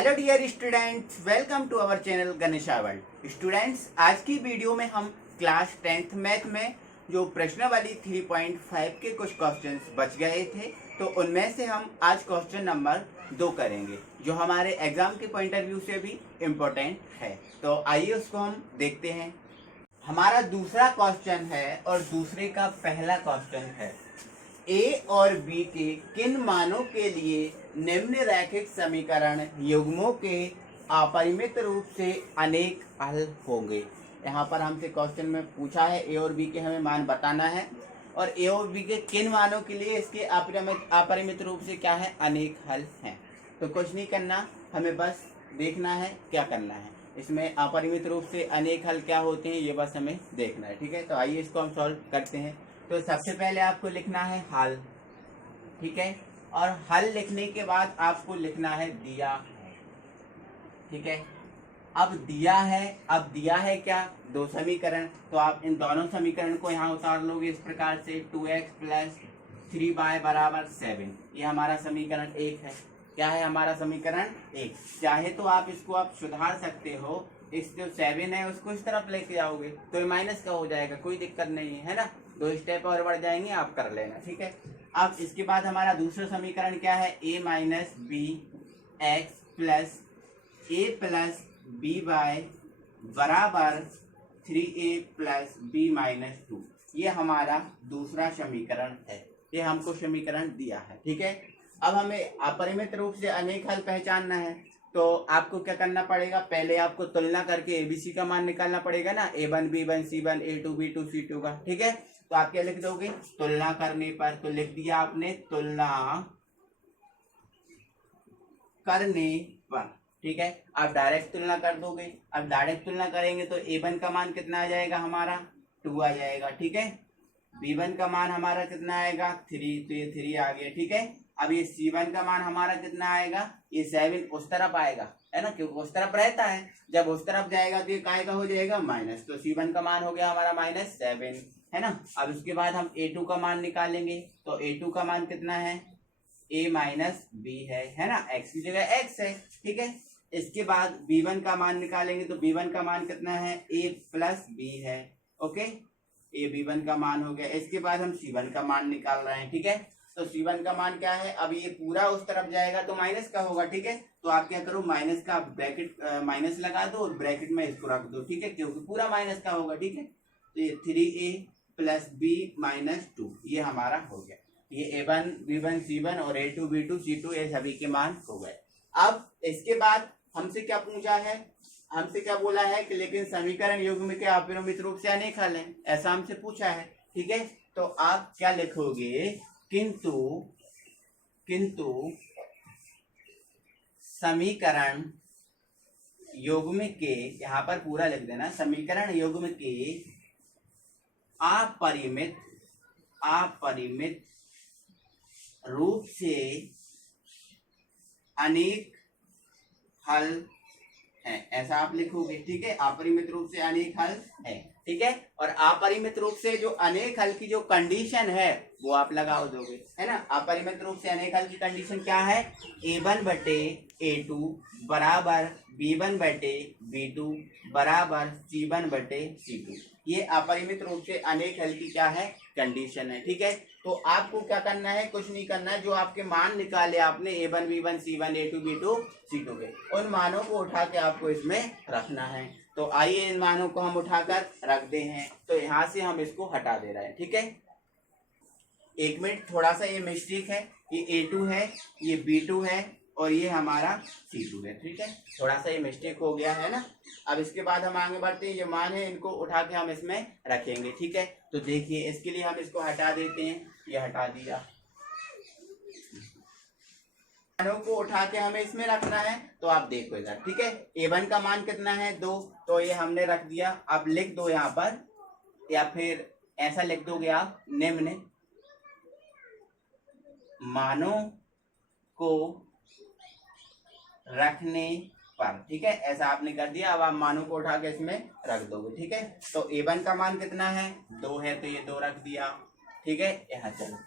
Hello dear students, welcome to our channel Ganesha world. Students, आज की video में हम क्लास 10th मैथ में जो प्रश्नावली 3.5 के कुछ क्वेश्चंस बच गए थे, तो उनमें से हम आज क्वेश्चन नंबर 2 करेंगे, जो हमारे एग्जाम के पॉइंट ऑफ व्यू से भी इम्पोर्टेंट है। तो आइए उसको हम देखते हैं। हमारा दूसरा क्वेश्चन है और दूसरे का पहला क्वेश्चन है, ए और बी के किन मानों के लिए निम्नलिखित समीकरण युग्मों के अपरिमित रूप से अनेक हल होंगे। यहाँ पर हमसे क्वेश्चन में पूछा है ए और बी के हमें मान बताना है, और ए और बी के किन मानों के लिए इसके अपरिमित रूप से क्या है, अनेक हल हैं। तो कुछ नहीं करना, हमें बस देखना है क्या करना है। इसमें अपरिमित रूप से अनेक हल क्या होते हैं ये बस हमें देखना है। ठीक है, तो आइए इसको हम सॉल्व करते हैं। तो सबसे पहले आपको लिखना है हल, ठीक है, और हल लिखने के बाद आपको लिखना है दिया है। ठीक है, अब दिया है क्या, दो समीकरण। तो आप इन दोनों समीकरण को यहाँ उतार लोगे इस प्रकार से, 2x प्लस 3y बराबर 7। ये हमारा समीकरण 1 है। क्या है हमारा समीकरण 1। चाहे तो आप इसको आप सुधार सकते हो, इस जो 7 है उसको इस तरफ लेके आओगे तो ये माइनस का हो जाएगा, कोई दिक्कत नहीं है ना। 2 स्टेप और बढ़ जाएंगे, आप कर लेना। ठीक है, अब इसके बाद हमारा दूसरा समीकरण क्या है, a minus B X plus A plus B Y बराबर 3a प्लस बी माइनस 2। ये हमारा दूसरा समीकरण है, ये हमको समीकरण दिया है। ठीक है, अब हमें अपरिमित रूप से अनेक हल पहचानना है, तो आपको क्या करना पड़ेगा, पहले आपको तुलना करके एबीसी का मान निकालना पड़ेगा ना, a1 b1 c1 a2 b2 c2 का। ठीक है, तो आप क्या लिख दोगे, तुलना करने पर, तो लिख दिया आपने तुलना करने पर। ठीक है, आप डायरेक्ट तुलना कर दोगे। अब डायरेक्ट तुलना करेंगे तो a1 का मान कितना आ जाएगा, हमारा 2 आ जाएगा। ठीक है, b1 का मान हमारा कितना आएगा, 3, तो ये 3 आ गया। ठीक है, अब ये c1 का मान हमारा कितना आएगा, ये 7 उस तरफ आएगा, है ना, क्योंकि उस तरफ रहता है। जब उस तरफ जाएगा तो ये काय का हो जाएगा, माइनस। तो c1 का मान हो गया हमारा -7, है ना। अब उसके बाद हम a2 का मान निकालेंगे, तो a2 का मान कितना है, a माइनस बी है ना, x की जगह x है। ठीक है, इसके बाद b1 का मान निकालेंगे, तो b1 का मान कितना है, a प्लस बी है। ओके, ये b1 का मान हो गया। इसके बाद हम c1 का मान निकाल रहे हैं। ठीक है, तो c1 का मान क्या है, अब ये पूरा उस तरफ जाएगा तो माइनस का होगा। ठीक है, तो आप क्या करो, माइनस का ब्रैकेट माइनस लगा दो और ब्रैकेट में इसको रख दो। ठीक है, क्योंकि पूरा माइनस का होगा। ठीक है, तो ये 3a प्लस बी माइनस 2 ये हमारा हो गया। ये a1 b1 c1 और a2 b2 c2 ये सभी के मान हो गए। अब इसके बाद हमसे क्या पूछा है, हमसे क्या बोला है कि लेकिन समीकरण युग्म के अपरिमित रूप से अनेक हल हैं, ऐसा हमसे पूछा है। ठीक है, तो आप क्या लिखोगे, किंतु समीकरण युग्म के, यहां पर पूरा लिख देना, समीकरण युग्म के अपरिमित रूप से अनेक हल है, ऐसा आप लिखोगे। ठीक है, अपरिमित रूप से अनेक हल है। ठीक है, और अपरिमित रूप से जो अनेक हल की जो कंडीशन है वो आप लगाओ दोगे, है ना। अपरिमित रूप से अनेक हल की कंडीशन क्या है, a1 बटे a2 बराबर b1 बटे b2 बराबर c1 बटे c2। ये अपरिमित रूप से अनेक हल की क्या है, कंडीशन है। ठीक है, तो आपको क्या करना है, कुछ नहीं करना है, जो आपके मान निकाले आपने a1 b1 c1 a2 b2 c2 के, उन मानों को उठा के आपको इसमें रखना है। तो आइए इन मानों को हम उठाकर रख दे हैं, तो यहाँ से हम इसको हटा दे रहे हैं। ठीक है, एक मिनट, थोड़ा सा ये मिस्टेक है, ये a2 है, ये b2 है और ये हमारा c2 है। ठीक है, थोड़ा सा ये मिस्टेक हो गया है ना। अब इसके बाद हम आगे बढ़ते हैं, ये मान है इनको उठा के हम इसमें रखेंगे। ठीक है, तो देखिए इसके लिए हम इसको हटा देते हैं, ये हटा दिया। मानों को उठा के हमें इसमें रखना है, तो आप देखो इधर। ठीक है, a1 का मान कितना है, 2, तो ये हमने रख दिया। अब लिख दो यहाँ पर, या फिर ऐसा लिख दोगे आप, निम्न मानों को रखने पर। ठीक है, ऐसा आपने कर दिया। अब आप मानों को उठा के इसमें रख दोगे। ठीक है, तो a1 का मान कितना है, 2 है, तो ये 2 रख दिया। ठीक है, यहाँ चलो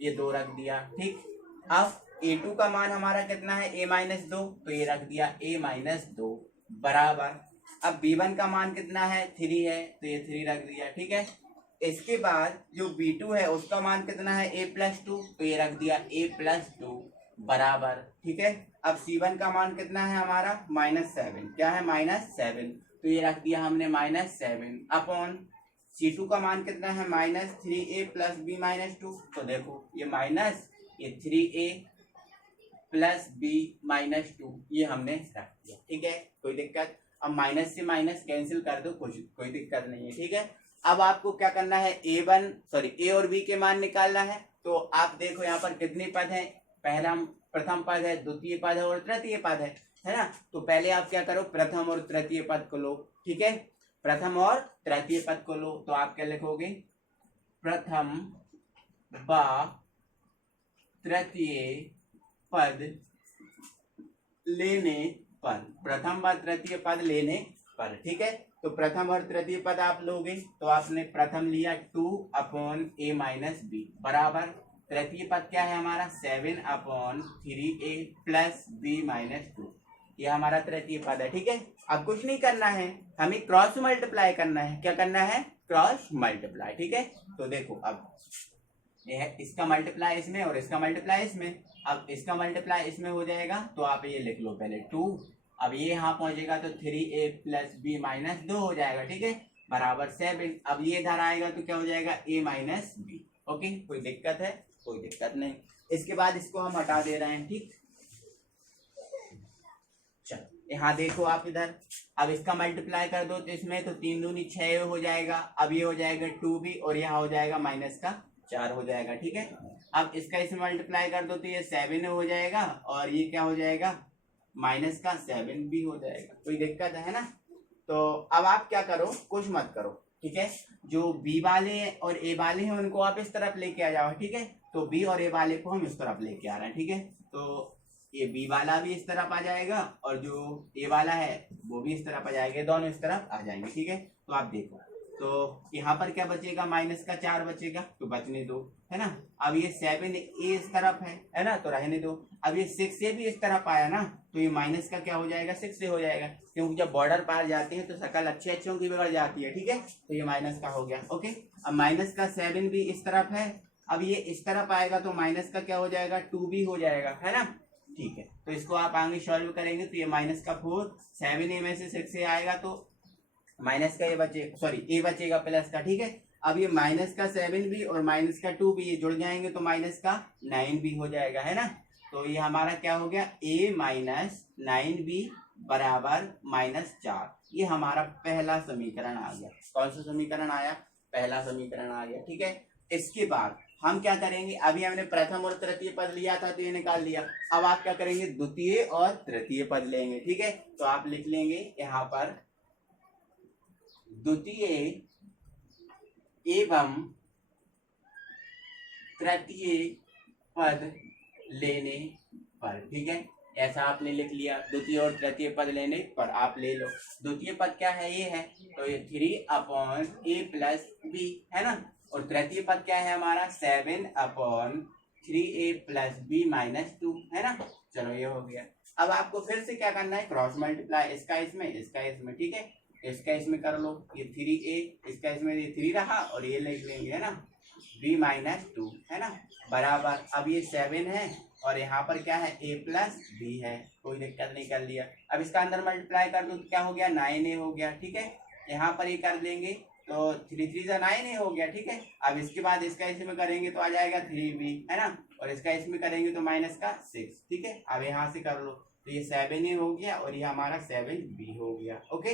ये 2 रख दिया। ठीक, अब A2 का मान हमारा कितना है a-2, तो ये रख दिया a-2 बराबर। अब B1 का मान कितना है 3 है, तो ये 3 रख दिया, ठीक है। इसके बाद जो B2 है उसका मान कितना है a+2, तो ये रख दिया a+2 बराबर, ठीक है। अब C1 का मान कितना है हमारा -7, क्या है -7, तो ये रख दिया हमने -7 अपॉन C2 का मान कितना है -3a + b-2, तो देखो ये माइनस ये 3a + b-2 ये हमने रख दिया, ठीक है। कोई दिक्कत? अब माइनस से माइनस कैंसिल कर दो, कोई दिक्कत नहीं है, ठीक है। अब आपको क्या करना है ए और बी के मान निकालना है। तो आप देखो यहाँ पर कितने पद हैं, प्रथम पद है, द्वितीय पद है और तृतीय पद है ना। तो पहले आप क्या करो, प्रथम और तृतीय पद को लो, ठीक है। प्रथम और तृतीय पद को लो, तो आप क्या लिखोगे, प्रथम व तृतीय पद लेने पर, प्रथम व तृतीय पद लेने पर, ठीक है। तो प्रथम और तृतीय पद आप लोगे, तो आपने प्रथम लिया 2/a-b बराबर, तृतीय पद क्या है हमारा 7/3a + b-2, ये हमारा तृतीय पद है, ठीक है। अब कुछ नहीं करना है, हमें क्रॉस मल्टीप्लाई करना है। क्या करना है, क्रॉस मल्टीप्लाई, ठीक है। तो देखो अब ये है इसका मल्टीप्लाई इसमें और इसका मल्टीप्लाई इसमें। अब इसका मल्टीप्लाई इसमें हो जाएगा, तो आप ये लिख लो पहले 2, अब ये यहाँ पहुंचेगा तो 3a + b-2 हो जाएगा, ठीक है, बराबर 7। अब ये इधर आएगा तो क्या हो जाएगा a-b, ओके। कोई दिक्कत है? कोई दिक्कत नहीं। इसके बाद इसको हम हटा दे रहे हैं, ठीक। चलो यहाँ देखो आप इधर, अब इसका मल्टीप्लाई कर दो तो इसमें, तो 3 दूनी 6 हो जाएगा। अब ये हो जाएगा 2b और यहाँ हो जाएगा -4 हो जाएगा, ठीक है। अब इसका इसमें मल्टीप्लाई कर दो तो ये 7 हो जाएगा और ये क्या हो जाएगा -7 भी हो जाएगा। कोई दिक्कत है ना। तो अब आप क्या करो, कुछ मत करो, ठीक है। जो बी वाले और ए वाले हैं उनको आप इस तरफ लेके आ जाओ, ठीक है। तो बी और ए वाले को हम इस तरफ लेके आ रहे हैं, ठीक है। तो ये बी वाला भी इस तरफ आ जाएगा और जो ए वाला है वो भी इस तरफ आ जाएगा, दोनों इस तरफ आ जाएंगे, ठीक है। तो आप देखो, तो यहाँ पर क्या बचेगा, -4 बचेगा, तो बचने दो, है ना। अब ये 7a इस तरफ है ना, तो रहने दो। अब ये 6a भी इस तरफ आया ना, तो ये माइनस का क्या हो जाएगा 6 से हो जाएगा, क्योंकि जब बॉर्डर पार जाते हैं तो शकल अच्छे अच्छों की बिगड़ जाती है, ठीक है। तो ये माइनस का हो गया, ओके। अब -7 भी इस तरफ है, अब ये इस तरफ आएगा तो माइनस का क्या हो जाएगा 2b हो जाएगा, है ना, ठीक है। तो इसको आप आगे सॉल्व करेंगे तो ये -4 7a में से 6 आएगा तो माइनस का ये बचेगा, सॉरी ए बचेगा प्लस का, ठीक है। अब ये -7 भी और -2 भी ये जुड़ जाएंगे तो -9 भी हो जाएगा, है ना। तो ये हमारा क्या हो गया, a-9b बराबर -4, ये हमारा पहला समीकरण आ गया। कौन सा समीकरण आया, पहला समीकरण आ गया, ठीक है। इसके बाद हम क्या करेंगे, अभी हमने प्रथम और तृतीय पद लिया था तो ये निकाल लिया। अब आप क्या करेंगे, द्वितीय और तृतीय पद लेंगे, ठीक है। तो आप लिख लेंगे यहाँ पर द्वितीय एवं तृतीय पद लेने पर, ठीक है। ऐसा आपने लिख लिया, द्वितीय और तृतीय पद लेने पर आप ले लो। द्वितीय पद क्या है, ये है, तो ये 3/a + b है ना, और तृतीय पद क्या है हमारा 7/3a + b-2 है ना। चलो ये हो गया। अब आपको फिर से क्या करना है, क्रॉस मल्टीप्लाई, इसका इसमें इसका इसमें, ठीक है। इसका इसमें कर लो, ये 3a, इसका इसमें ये 3 रहा और ये लिख लेंगे, है ना, b-2 है ना, बराबर। अब ये 7 है और यहाँ पर क्या है a + b है, कोई दिक्कत नहीं, कर लिया। अब इसका अंदर मल्टीप्लाई कर दो तो क्या हो गया 9a हो गया, ठीक है। यहाँ पर ये कर देंगे तो 3 3 9a हो गया, ठीक है। अब इसके बाद इसका इसमें करेंगे तो आ जाएगा 3b है ना, और इसका इसमें करेंगे तो -6, ठीक है। अब यहाँ से कर लो तो ये 7a हो गया और ये हमारा 7b हो गया, ओके,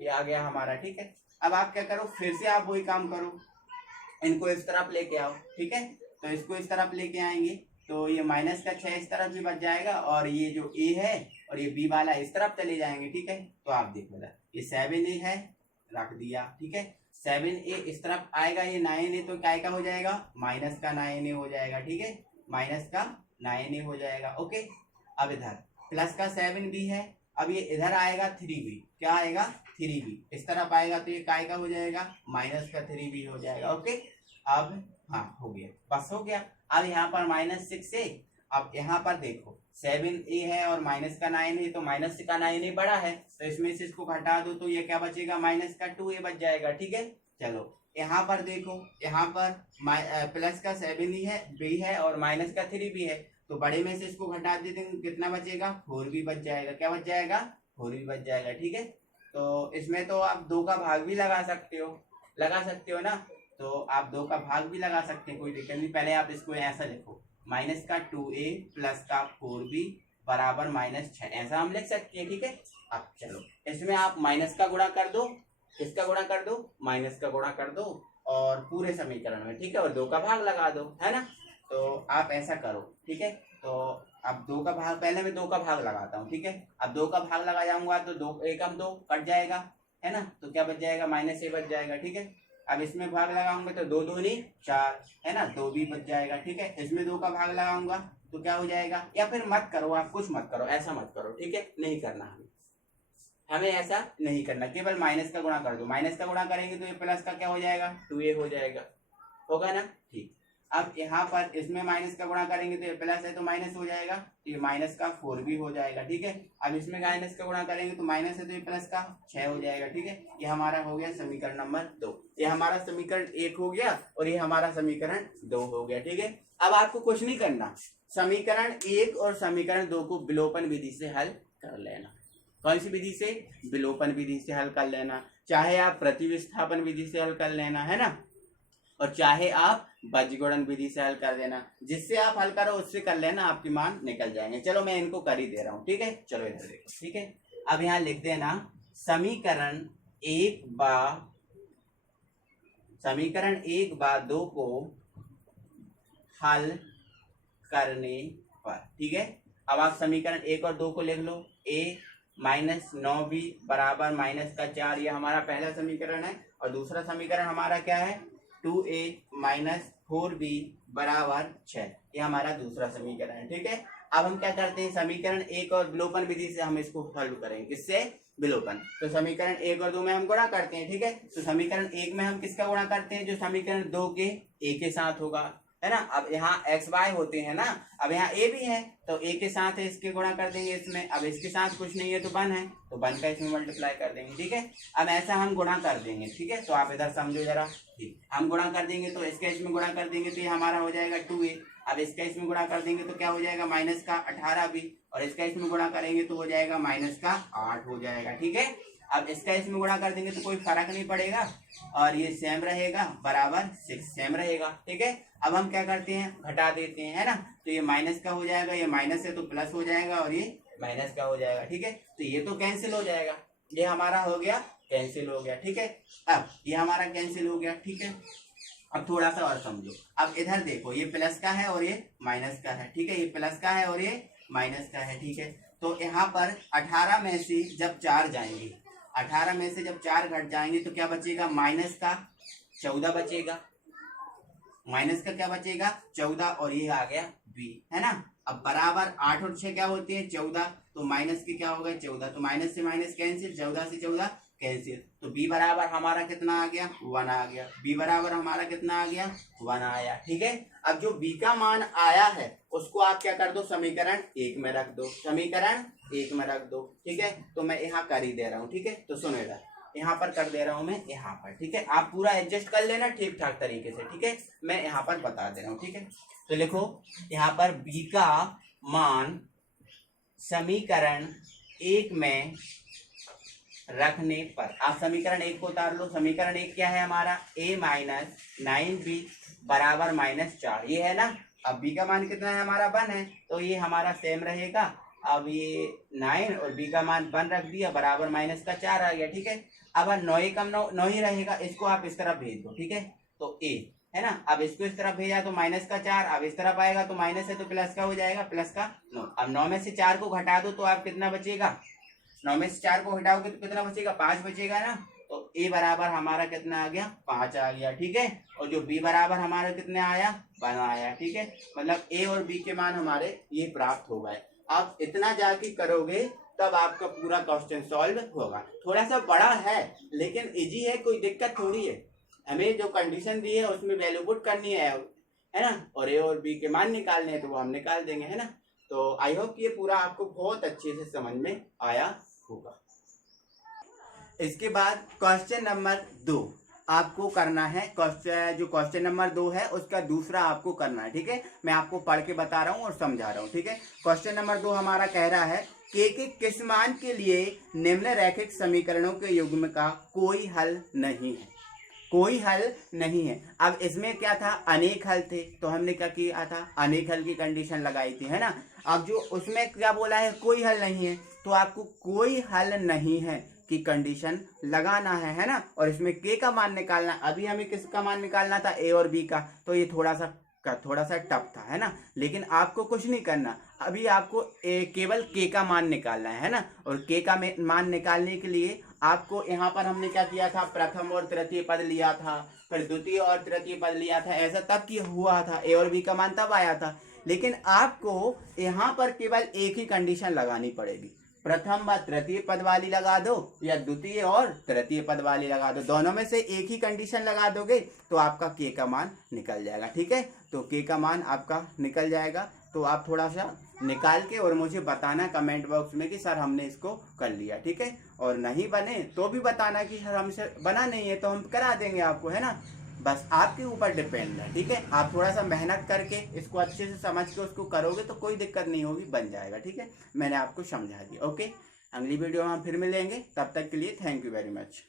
ये आ गया हमारा, ठीक है। अब आप क्या करो, फिर से आप वही काम करो, इनको इस तरफ लेके आओ, ठीक है। तो इसको इस तरफ लेके आएंगे तो ये -6 इस तरफ भी बच जाएगा और ये जो a है और ये b वाला इस तरफ चले जाएंगे, ठीक है। तो आप देखो ये 7a है, रख दिया, ठीक है। 7a इस तरफ आएगा, ये 9a तो क्या का हो जाएगा, -9a हो जाएगा, ठीक है, -9a हो जाएगा, ओके। अब इधर प्लस का 7b है, अब ये इधर आएगा 3b, क्या आएगा 3b, इस तरफ आएगा तो ये काय का हो जाएगा -3b हो जाएगा, ओके। अब हाँ हो गया, बस हो गया। अब यहाँ पर -6 से अब यहाँ पर देखो 7a है और माइनस का 9 है, तो माइनस का 9a बड़ा है, तो इसमें से इसको घटा दो तो ये क्या बचेगा, माइनस का 2a बच जाएगा। ठीक है, चलो यहाँ पर देखो, यहाँ पर प्लस का 7 है b है और माइनस का 3b है, तो बड़े में से इसको घटा देते हैं, कितना बचेगा, 4b बच जाएगा। क्या बच जाएगा, 4b बच जाएगा। ठीक है, तो इसमें तो आप 2 का भाग भी लगा सकते हो ना, तो आप 2 का भाग भी लगा सकते हैं, कोई दिक्कत नहीं। पहले आप इसको ऐसा लिखो, माइनस का 2a प्लस का 4b बराबर -6, ऐसा हम लिख सकते हैं। ठीक है, अब चलो इसमें आप माइनस का गुणा कर दो, किसका गुणा कर दो, माइनस का गुणा कर दो और पूरे समीकरण में, ठीक है, और 2 का भाग लगा दो, है ना। तो आप ऐसा करो, ठीक है, तो अब 2 का भाग, पहले मैं 2 का भाग लगाता हूँ। ठीक है, अब 2 का भाग लगा जाऊंगा तो 2 एकम 2 कट जाएगा, है ना, तो क्या बच जाएगा, -a बच जाएगा। ठीक है, अब इसमें भाग लगाऊंगा तो 2 दूनी 4, है ना, 2 भी बच जाएगा। ठीक है, इसमें 2 का भाग लगाऊंगा तो क्या हो जाएगा, या फिर मत करो, आप कुछ मत करो, ऐसा मत करो। ठीक है, नहीं करना हमें ऐसा नहीं करना, केवल माइनस का गुणा कर दो। माइनस का गुणा करेंगे तो ये प्लस का क्या हो जाएगा, 2a हो जाएगा, होगा ना। ठीक, अब यहाँ पर इसमें माइनस का गुणा करेंगे तो ये प्लस है तो माइनस हो जाएगा, तो ये माइनस का 4b हो जाएगा। ठीक है, अब इसमें माइनस का गुणा करेंगे तो माइनस है तो ये प्लस का 6 हो जाएगा। ठीक है, ये हमारा हो गया समीकरण नंबर 2, ये हमारा समीकरण 1 हो गया और ये हमारा समीकरण 2 हो गया। ठीक है, अब आपको कुछ नहीं करना, समीकरण 1 और समीकरण 2 को विलोपन विधि से हल कर लेना। कौन सी विधि से, विलोपन विधि से हल कर लेना, चाहे आप प्रतिविस्थापन विधि से हल कर लेना, है ना, और चाहे आप बीजगणन विधि से हल कर देना, जिससे आप हल करो उससे कर लेना, आपके मान निकल जाएंगे। चलो मैं इनको कर ही दे रहा हूँ। ठीक है, चलो इधर देखो। ठीक है, अब यहाँ लिख देना समीकरण 1/2 को हल करने पर। ठीक है, अब आप समीकरण 1 और 2 को लिख लो, a -9b बराबर -4, ये हमारा पहला समीकरण है, और दूसरा समीकरण हमारा क्या है, 2a - 4b बराबर 6, ये हमारा दूसरा समीकरण है। ठीक है, अब हम क्या करते हैं, समीकरण 1 और विलोपन विधि से हम इसको हल करेंगे, किससे, विलोपन। तो समीकरण 1 और 2 में हम गुणा करते हैं। ठीक है, तो समीकरण 1 में हम किसका गुणा करते हैं, जो समीकरण 2 के a के साथ होगा, है ना। अब यहाँ x y होते हैं ना, अब यहाँ a भी है तो a के साथ है, इसके गुणा कर देंगे इसमें, अब इसके साथ कुछ नहीं है तो 1 है तो 1 का इसमें मल्टीप्लाई कर देंगे। ठीक है, अब ऐसा हम गुणा कर देंगे। ठीक है, तो आप इधर समझो जरा, ठीक, हम गुणा कर देंगे तो इसका इसमें गुणा कर देंगे तो ये हमारा हो जाएगा 2a, अब इसका इसमें गुणा कर देंगे तो क्या हो जाएगा, माइनस का 18b, और इसका इसमें गुणा करेंगे तो हो जाएगा माइनस का 8 हो जाएगा। ठीक है, अब इसका इसमें गुणा कर देंगे तो कोई फर्क नहीं पड़ेगा और ये सेम रहेगा, बराबर 6 सेम रहेगा। ठीक है, अब हम क्या करते हैं, घटा देते हैं, है ना, तो ये माइनस का हो जाएगा, ये माइनस है तो प्लस हो जाएगा और ये माइनस का हो जाएगा। ठीक है, तो ये तो कैंसिल हो जाएगा, ये हमारा हो गया कैंसिल हो गया। ठीक है, अब ये हमारा कैंसिल हो गया। ठीक है, अब थोड़ा सा और समझो, अब इधर देखो, ये प्लस का है और ये माइनस का है। ठीक है, ये प्लस का है और ये माइनस का है। ठीक है, तो यहाँ पर 18 में से जब 4 जाएंगे, 18 में से जब 4 घट जाएंगे तो क्या बचेगा, माइनस का 14 बचेगा, माइनस का क्या बचेगा 14, और ये आ गया b, है ना। अब बराबर 8 और 6 क्या होते हैं 14, तो माइनस के क्या हो गए 14, तो माइनस से माइनस कैंसिल, 14 से 14 कैंसिल, तो b बराबर हमारा कितना आ गया 1 आ गया, b बराबर हमारा कितना आ गया 1 आया। ठीक है, अब जो b का मान आया है उसको आप क्या कर दो, समीकरण 1 में रख दो, समीकरण 1 में रख दो। ठीक है, तो मैं यहाँ कर ही दे रहा हूँ। ठीक है, तो सुनो इधर, यहाँ पर कर दे रहा हूँ मैं यहाँ पर। ठीक है, आप पूरा एडजस्ट कर लेना ठीक ठाक तरीके से। ठीक है, मैं यहाँ पर बता दे रहा हूँ। ठीक है, तो लिखो यहाँ पर b का मान समीकरण 1 में रखने पर, आप समीकरण 1 को उतार लो। समीकरण 1 क्या है हमारा, a - 9b बराबर -4, ये है ना। अब b का मान कितना है हमारा 1 है, तो ये हमारा सेम रहेगा। अब ये 9 और b का मान 1 रख दिया, बराबर -4 आ गया। ठीक है, अब 9 एकम 9 ही रहेगा, इसको आप इस तरफ भेज दो। ठीक है, तो a है ना, अब इसको इस तरफ भेजा तो -4, अब इस तरफ आएगा तो माइनस है तो प्लस का हो जाएगा, प्लस का 9। अब 9 में से 4 को घटा दो तो आप कितना बचेगा, 9 में से 4 को हटाओगे तो कितना बचेगा 5 बचेगा ना, तो a बराबर हमारा कितना आ गया 5 आ गया। ठीक है, और जो b बराबर हमारा कितने आया 1 आया। ठीक है, मतलब a और b के मान हमारे ये प्राप्त हो गए। आप इतना जाके करोगे तब आपका पूरा क्वेश्चन सॉल्व होगा। थोड़ा सा बड़ा है लेकिन इजी है, कोई दिक्कत थोड़ी है। हमें जो कंडीशन दी है उसमें वैल्यू पुट करनी है, है ना, और ए और बी के मान निकालने हैं तो वो हम निकाल देंगे, है ना। तो आई होप ये पूरा आपको बहुत अच्छे से समझ में आया होगा। इसके बाद क्वेश्चन नंबर 2 आपको करना है। क्वेश्चन नंबर 2 है उसका दूसरा आपको करना है, ठीक है। मैं आपको पढ़ के बता रहा हूँ और समझा रहा हूँ, ठीक है। क्वेश्चन नंबर 2 हमारा कह रहा है के किस मान के लिए निम्नलिखित समीकरणों के युग्म का कोई हल नहीं है। कोई हल नहीं है। अब इसमें क्या था, अनेक हल थे, तो हमने क्या किया था, अनेक हल की कंडीशन लगाई थी, है ना। अब जो उसमें क्या बोला है, कोई हल नहीं है, तो आपको कोई हल नहीं है की कंडीशन लगाना है ना। और इसमें के का मान निकालना, अभी हमें किसका मान निकालना था, ए और बी का, तो ये थोड़ा सा टफ था, है ना। लेकिन आपको कुछ नहीं करना, अभी आपको केवल के का मान निकालना है ना। और के का मान निकालने के लिए आपको यहाँ पर हमने क्या किया था, प्रथम और तृतीय पद लिया था, फिर द्वितीय और तृतीय पद लिया था, ऐसा तब की हुआ था, ए और बी का मान तब आया था। लेकिन आपको यहाँ पर केवल एक ही कंडीशन लगानी पड़ेगी, प्रथम व तृतीय पद वाली लगा दो या द्वितीय और तृतीय पद वाली लगा दो, दोनों में से एक ही कंडीशन लगा दोगे तो आपका के का मान निकल जाएगा, ठीक है। तो के का मान आपका निकल जाएगा, तो आप थोड़ा सा निकाल के और मुझे बताना कमेंट बॉक्स में कि सर हमने इसको कर लिया, ठीक है। और नहीं बने तो भी बताना कि सर हमसे बना नहीं है, तो हम करा देंगे आपको, है ना। बस आपके ऊपर डिपेंड है, ठीक है। आप थोड़ा सा मेहनत करके इसको अच्छे से समझ के उसको करोगे तो कोई दिक्कत नहीं होगी, बन जाएगा, ठीक है। मैंने आपको समझा दिया, ओके। अगली वीडियो में हम फिर मिलेंगे, तब तक के लिए थैंक यू वेरी मच।